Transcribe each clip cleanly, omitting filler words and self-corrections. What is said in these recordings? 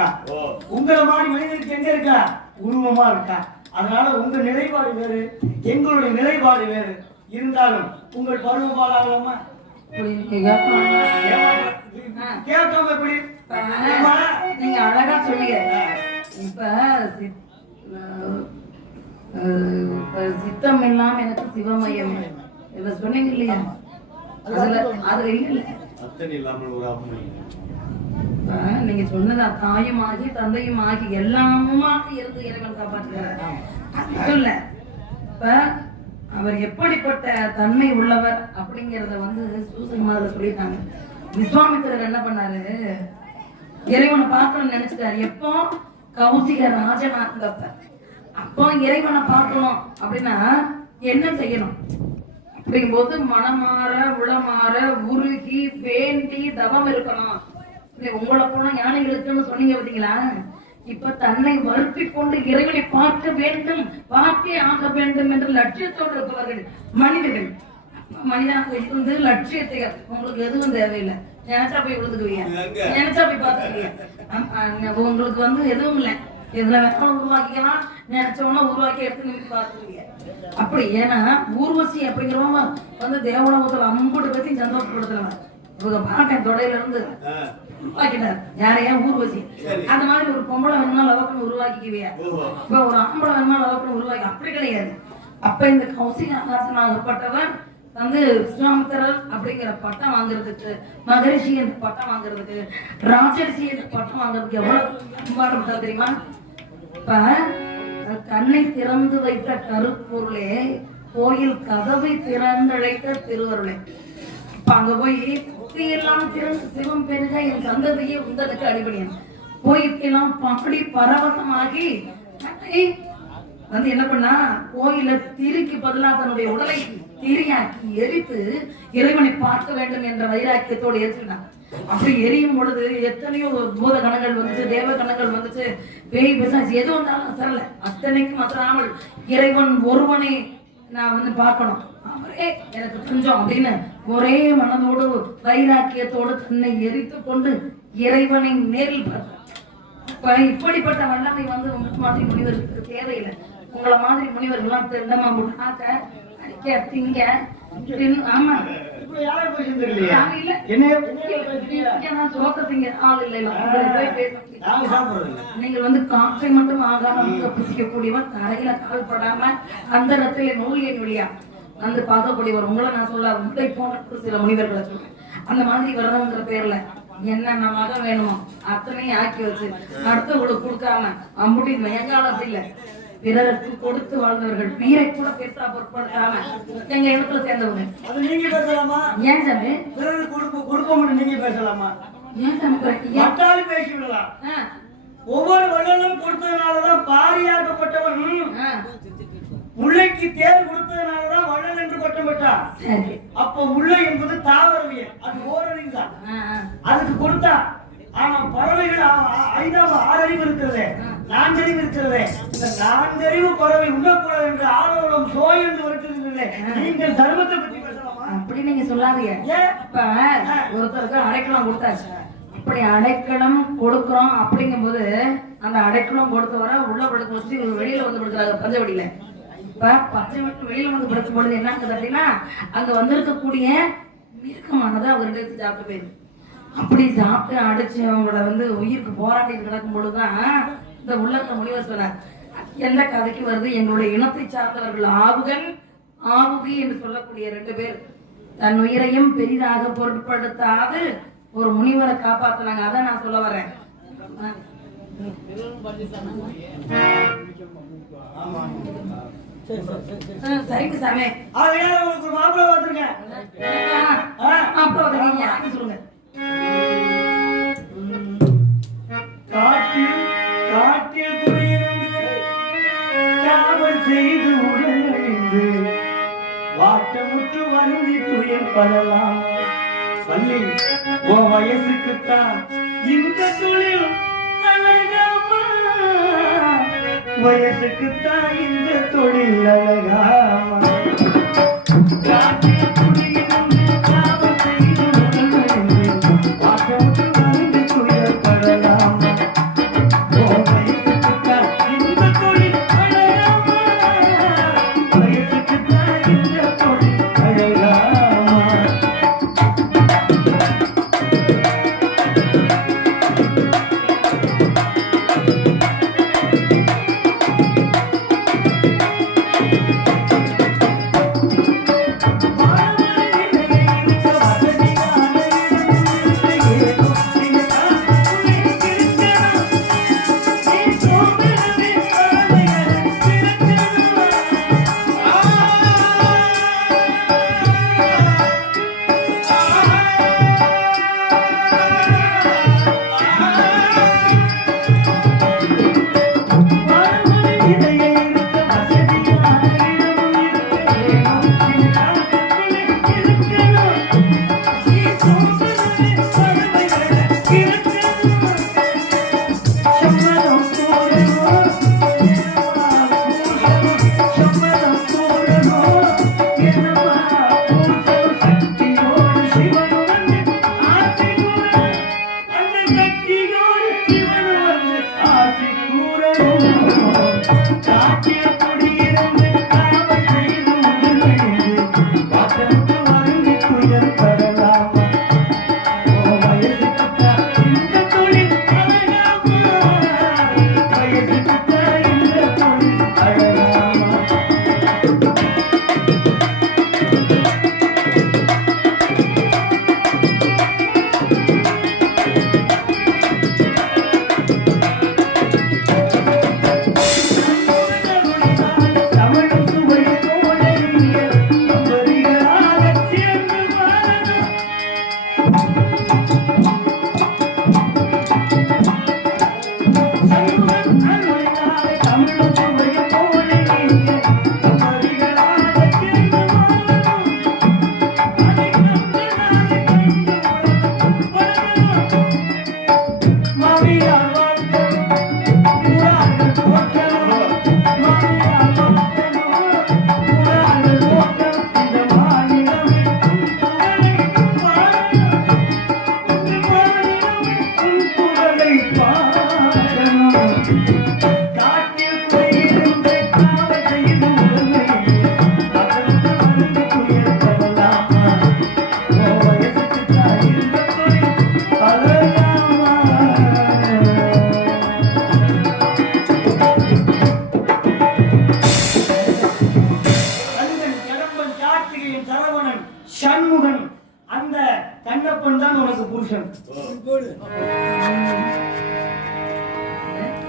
இருக்கா. உங்களை மாதிரி மனிதனுக்கு எங்க இருக்கா? உருவமா இருக்கா. அதனால உங்க நிலைப்பாடு வேறு, எங்களுடைய நிலைப்பாடு வேறு. இருந்தாலும் உங்கள் பருவம் பாலாகலாமா? கேட்காம எப்படி? நீங்க அழகா சொல்லுங்க. இப்ப சித்தம் இல்லாம எனக்கு சிவமயம் இத சொன்னீங்க இல்லையா? அதுல இல்ல நீங்க சொன்னதா தாயுமாகி தந்தையுமாகி எல்லாமுமாக இருந்து இறைவன் காப்பாற்றுகிறார் இல்ல. இப்ப அவர் எப்படிப்பட்ட தன்மை உள்ளவர் அப்படிங்கறத சூசகமாக சொல்லிட்டாங்க. விஸ்வாமித்திரர் என்ன பண்ணாரு? இறைவனை பார்க்கணும்னு நினைச்சிட்டாரு. எப்போ கௌசிக ராஜனா இருந்தப்ப. அப்போ இறைவனை பார்க்கணும் அப்படின்னா என்ன செய்யணும் அப்படிங்கும்போது மனமாற உளமாற உருகி வேண்டி தவம் இருக்கணும். உங்களை போன ஞானிகளுக்குன்னு சொன்னீங்க பார்த்தீங்களா? இப்ப தன்னை வருத்தி கொண்டு இறைவனை பார்க்க வேண்டும், பார்த்தே ஆக வேண்டும் என்ற லட்சியத்தோடு இருப்பவர்கள் மனிதர்கள். மனிதனாக இருந்து லட்சியத்தை உங்களுக்கு எதுவும் தேவையில்லை. நினைச்சா போய் விழுந்துக்குவீங்க, நினைச்சா போய் பார்த்துக்குவீங்க. உங்களுக்கு எதுவும் இல்லை. எதுல வேணாலும் உருவாக்கிக்கலாம், நினைச்சவனா உருவாக்கி எடுத்து பார்த்துக்குவீங்க. அப்படி ஏன்னா ஊர்வசி அப்படிங்கிறவங்க தேவலோகத்துல 50 பேரையும் சந்தோஷப்படுத்துறாங்க. இவங்க பாட்டேன் தொடையில இருந்து உருவாக்கிட்டார். யாரையா? ஊர்வசி. அந்த மாதிரி ஒரு பொம்பளை வேணுமா லவக்குன்னு உருவாக்கிக்குவியா? இப்ப ஒரு ஆம்பளை வேணுமா லவக்குன்னு உருவாக்கி அப்படி கிடையாது. அப்ப இந்த கௌசிக ஆகாசனாகப்பட்டவன் விஸ்வாமித்திரர் அப்படிங்கிற பட்டம் வாங்குறதுக்கு, மகரிஷி என்ற பட்டம் வாங்குறதுக்கு, ராஜரிஷி என்ற பட்டம் வாங்குறதுக்கு எவ்வளவு பாடுபட்டா தெரியுமா? இப்ப கண்ணை திறந்து வைத்த கருப்பொருளே, கோயில் கதவை திறந்தழைத்த திருவருளே. இப்ப அங்க போய் புத்தியெல்லாம் திறந்து சிவம் பெருக என் சந்ததியே உந்தனுக்கு அடிபடியன் கோயிலுக்கெல்லாம் பாடி பரவசமாகி என்ன பண்ணா, கோயில திரிக்கு பதிலாக தன்னுடைய உடலை திரியாக்கி எரித்து இறைவனை பார்க்க வேண்டும் என்ற வைராக்கியத்தோடு எரிச்சுட்டான். அப்படி எரியும் பொழுது எத்தனையோ பூத கணங்கள் வந்துச்சு, தேவ கணங்கள் வந்துச்சு, பேய் பிசாசு எது வந்தாலும் சரல. அத்தனைக்கும் மாத்திராமல் இறைவன் ஒருவனை நான் பார்க்கணும், அவரே எனக்கு கொஞ்சம் அப்படின்னு ஒரே மனதோடு வைராக்கியத்தோடு தன்னை எரித்து கொண்டு இறைவனை நேரில் பார்த்தார். இப்படிப்பட்ட வல்லமை உங்களுக்கு மாதிரி முனிவருக்கு தேவையில்லை. உங்களை மாதிரி முனிவர்கள்லாம் திண்டமா திங்க. ஆமா நீங்கள் காற்றை மட்டும் ஆகாரம் புசிக்கக்கூடியவர், தரையில கால்படாம அந்த இடத்துல நூலின் வழியா பார்க்கக்கூடியவர். உங்களை நான் சொல்ல உங்களை போன சில முனிவர்களை சொல்றேன். அந்த மாதிரி வரணுங்கிற பேர்ல என்னென்ன மகம் வேணுமோ அத்தனையும் ஆக்கி வச்சு அடுத்தவங்களுக்கு கொடுக்காம அம்புடி மயங்காலம் இல்ல, பிறருக்கு கொடுத்து வாழ்ந்தவர்கள் பீரை கூட பேசா பொருட்படுத்தாம எங்க இடத்துல சேர்ந்தவங்க. அது நீங்க பேசலாமா? ஏன் சாமி பிறருக்கு கொடுப்போம் நீங்க பேசலாமா? ஏன் சாமி பேசி விடலாம். ஒவ்வொரு வள்ளலும் கொடுத்ததுனாலதான் பாரியாக்கப்பட்டவன் முல்லைக்கு தேர் கொடுத்ததுனாலதான் வள்ளல் என்று பட்டம் பெற்றான். அப்ப முல்லை என்பது தாவரவியல், அது ஓரறிவு தான், அதுக்கு கொடுத்தா. ஆனா பறவைகள் 6 இருக்கிறது, 4 இருக்கிறது. இந்த 4 பறவை உண்ணக்கூடாது என்று ஆணவம் சோய் என்று வருகிறது. நீங்கள் தர்மத்தை பற்றி பேசலாமா? அப்படி நீங்க சொல்லாதீங்க. இப்ப ஒருத்தருக்கு அடைக்கலம் கொடுத்தாச்சு, அப்படி அடைக்கலம் கொடுக்கிறோம் அப்படிங்கும் போது அந்த அடைக்கலம் கொடுத்தவரை உள்ள படுக்க வச்சு வெளியில படுக்கிறாங்க பஞ்சவடியில. இப்ப பஞ்சவடி வெளியில படுக்கும் பொழுது என்ன ஆகுது அப்படின்னா அங்க வந்திருக்கக்கூடிய மிருகமானது அவர்கிட்ட சாப்பிட்டு போயிருக்கு. அப்படி சாப்பிட்டு அடிச்சு அவங்களோட உயிருக்கு போராடி கிடக்கும் பொழுதுதான் இந்த உள்ளத்த முனிவர் சொன்னார், எந்த கதைக்கு வருது? எங்களுடைய இனத்தை சார்ந்தவர்கள் ஆவுகன் ஆவுகி என்று சொல்லக்கூடிய 2 பேர் தன் உயிரையும் பெரிதாக பொருட்படுத்தாது ஒரு முனிவரை காப்பாத்தினாங்க. அதான் நான் சொல்ல வரேன். சரிங்க சாமி. உங்களுக்கு மாப்பிள்ளை வந்திருக்கேன். அப்புறம் யாருக்கு சொல்லுங்க. காட்டில் குடியிருந்து காவல் செய்து உடனடிந்து வாட்டமுற்று வருந்தி துயர் படலாம். பள்ளி ஓ வயசுக்குத்தான் இந்த தொழில் அழகாமா, வயசுக்குத்தான் இந்த தொழில் அழகாமா.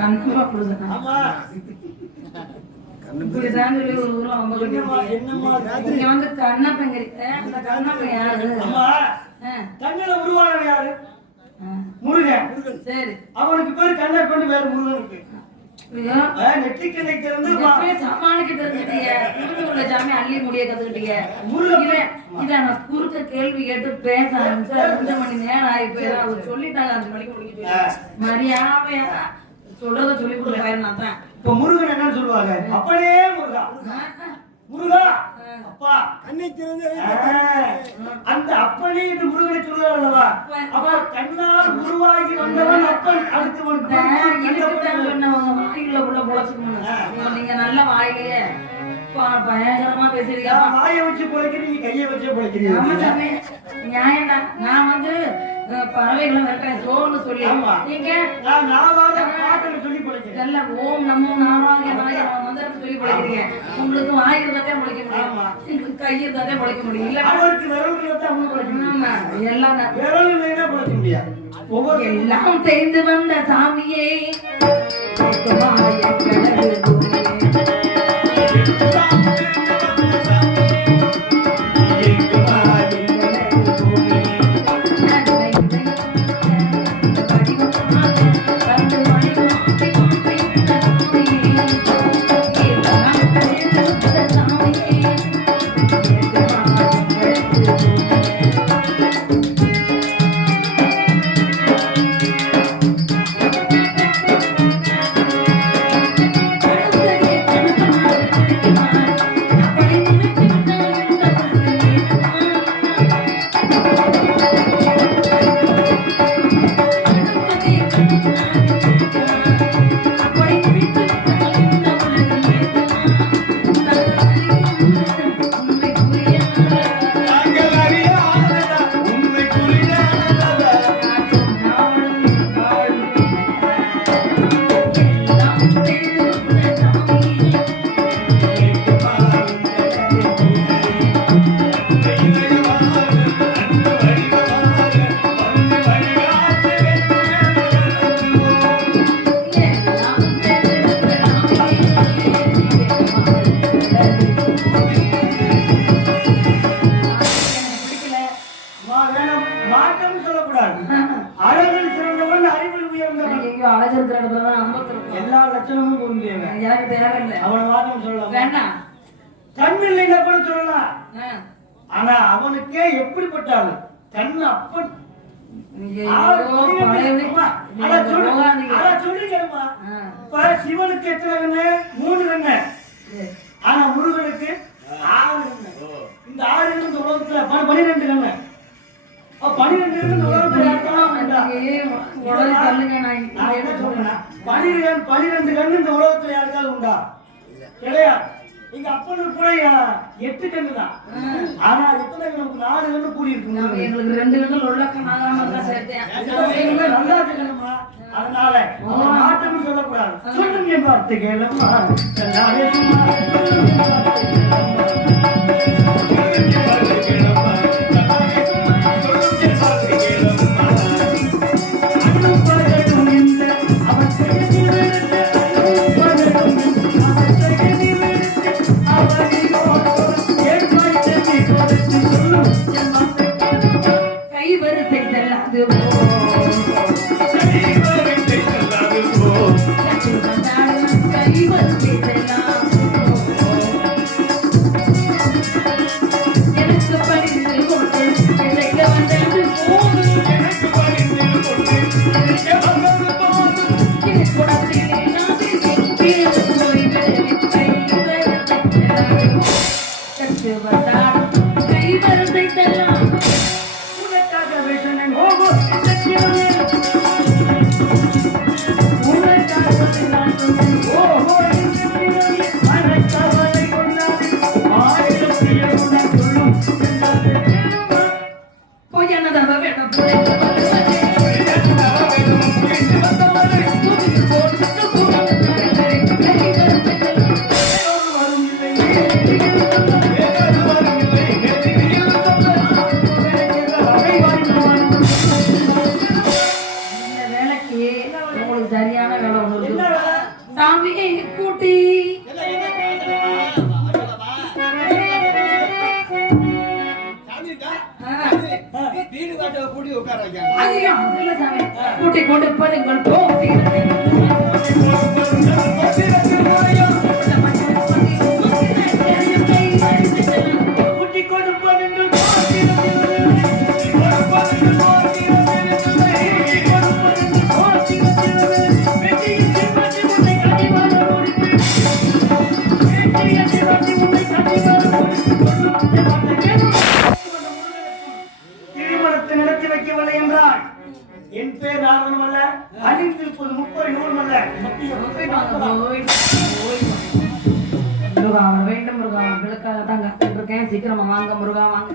கண்டிப்பா கொடுங்க. ஆமா இப்படிதான் சொல்லி ஒரு ஊர்ல ரொம்ப என்னம்மா என்னம்மா நீங்க வந்து கண்ணப்பங்கிறீங்க. அந்த கண்ணப்பன் யாரு? அம்மா கண்ணுல உருவானவன் யாரு? முருகன். சரி, அவனுக்கு பேரு கண்ணப்பன், வேற முருகன் இருக்கு. ஐயோ, நெற்றிக்கண்ணை திறந்து எப்படியே சாமானுக்கு தெரிஞ்சுட்டீங்க. குடும்பத்துல உள்ள சாமி அள்ளி முடிய கத்துக்கிட்டீங்க. முருகன் இத நான் குறுக்க கேள்வி கேட்டு பேச ஆரம்பிச்சா 2 மணி நேரம் ஆகி போயிடும். அவர் சொல்லிட்டாங்க 5 மணிக்கு முடிக்க மரியாதையா சொல்றத சொல்லி கொடுக்க நான் தான். இப்ப முருகன் என்னன்னு சொல்லுவாங்க? அப்பனே முருகா, முருகா அப்பா கண்ணை திறந்து அந்த அப்பனே என்று முருகனை சொல்லுவார் அல்லவா? அப்ப கண்ணால் உருவாகி வந்தவன் அப்பன். அடுத்து வாயில உள்ள பொழைச்சுக்கணும். நீங்க நல்ல வாயிலேயே பயங்கரமா பேசுறீங்க. வாயை வச்சு பொழைக்கிறீங்க, கையை வச்சே பொழைக்கிறீங்க. ஆமா சாமி, நியாயம் தான். நான் வந்து பறவைகளை வெட்டேன் சோன்னு சொல்லி நீங்க சொல்லி பொழைக்கிறேன். எல்லாம் ஓம் நமோ நாராயணாய மந்திரத்தை சொல்லி பொழைக்கிறீங்க. உங்களுக்கு வாய் இருந்தாதே பொழைக்க முடியும், கை இருந்தாதே பொழைக்க முடியும். இல்ல அவருக்கு விரல் எல்லாம் பொழைக்க முடியாது. எல்லாம் தெரிந்து வந்த சாமியே எல்லா லட்சணமும் பொருந்தியவன். எனக்கு தேவையில்லை. அவனை வாட்டம் சொல்லலாம், வேண்டாம். கண் இல்லைன்னா கூட சொல்லலாம். ஆனா அவனுக்கே எப்படிப்பட்டாலும் கண் அப்பன். சிவனுக்கு எத்தனை கண்ணு? 3 கண்ணு. ஆனா முருகனுக்கு 6 கண்ணு. இந்த 6 கண்ணு இந்த உலகத்துல 12 கண்ணு. 12 கண்ணு இந்த உலகத்துல 12 கண்ணு இந்த உலகத்துல யாருக்காவது உண்டா? கிடையாது. எங்க அப்பனுக்கு கூட 8 கண்ணு தான். ஆனா எத்தனை கண்ணு? 4 கண்ணு கூடி இருக்கு. எங்களுக்கு 2 கண்ணு உள்ள கண்ணாக சேர்த்தேன். நல்லா இருக்கணுமா? அதனால மாற்றம் சொல்லக்கூடாது. சொல்லுங்க பார்த்து கேளம்மா. கைவரிசை செல்லாது கைவரிசை செல்லாம் எனக்கு பரிந்து கொண்டு இழைக்க வந்தது போதும். இது குடத்திலே நாதி பேரு போய்விடு கைவரிசை செல்லாது கற்று வந்தாடும் கைவரிசை செல்லாம். உனக்காக தான் வேலை ஒண்ணு என்ன இருக்கு. வேலை? சாமி கூட்டி ஐயோ, அது இல்ல சாமி. கூட்டி கொண்டு போடுங்கள் கூட்டி கொடுப்பதென்று திருமணத்தை நிறுத்தி வைக்கவில்லை என்றால் என் பேர் நாரணம் அல்ல, அழிந்திருப்பது 30 நூறும் அல்ல. முருகா வேண்டும் முருகா, அவர்களுக்காக தான் கத்துட்டு இருக்கேன். சீக்கிரமா வாங்க முருகா வாங்க.